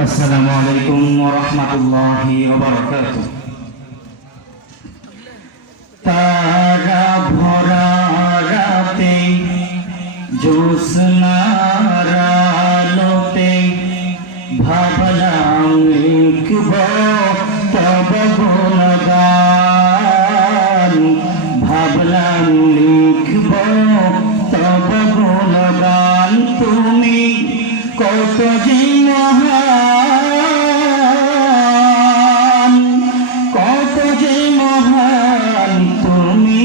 আসসালামু আলাইকুম ওয়া রাহমাতুল্লাহি ওয়া বারাকাতুহু। তারা ভরা রাতে জ্যোৎস্নার আলোতে ভাবলাম লিখব তব গুণগান, ভাবলাম লিখব তব গুণগান। তুমি কত যে মহান, কত যে মহান, তুমি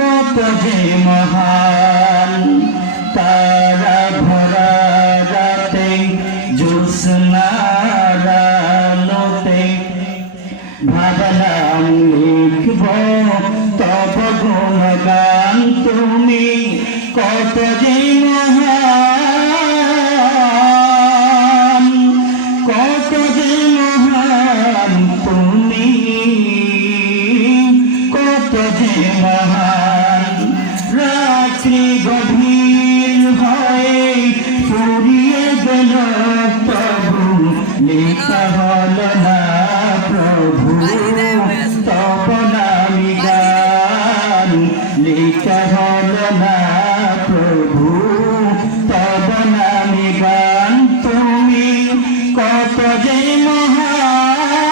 কত যে মহান। তারা ভরা রাতে জ্যোৎস্নার আলোতে ভাবলাম লিখব তব গুণগান। তুমি কত যে মহান, কত যে মহান, তুমি কত যে মহান। রাত্রি গভীর হয়ে ফুরিয়ে গেল প্রভু, লেখা হল না প্রভু তব নামি গান, লেখা হল না প্রভু তব নামি গান। তুমি কত যে মহান,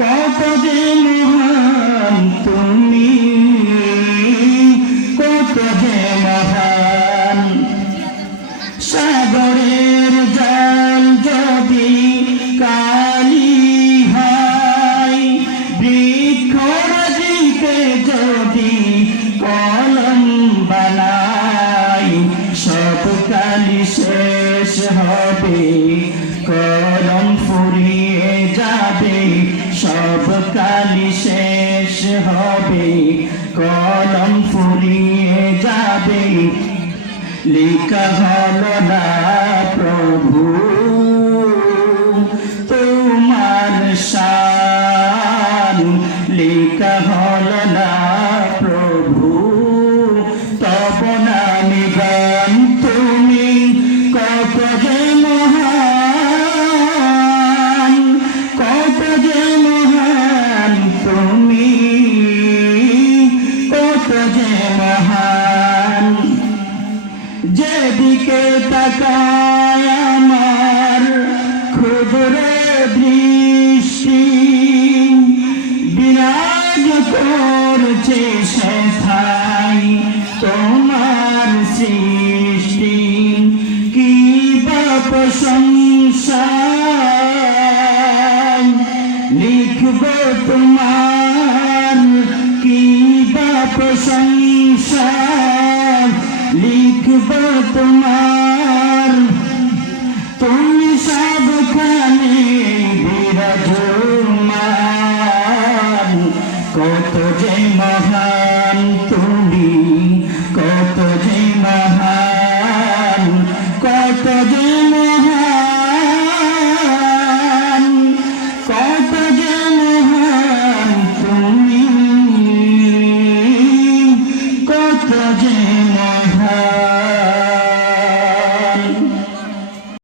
কত যে মহান, তুমি কত যে মহান। সাগরের জল যদি কালি হয়, বৃক্ষরাজিকে যদি কলম বানাই, সব কালি শেষ হবে, কলম ফুরিয়ে যাবে, সব কালি শেষ হবে, কলম ফুরিয়ে যাবে, লেখা হল না প্রভু তোমার শান, লেখা হল না প্রভু তব নামি গান। তুমি কত যে মহান, কত যে মহান, তুমি কত যে মহান। যেদিকে তাকায় আমার ক্ষুদ্র দৃষ্টি, বিরাজ করছে সেথায় তোমার সৃষ্টি। কি বা প্রশংসা লিখব তোমার, কি বা প্রশংসা লিখব তোমার। তুমি সবখানে বিরাজমান, কত যে মহান।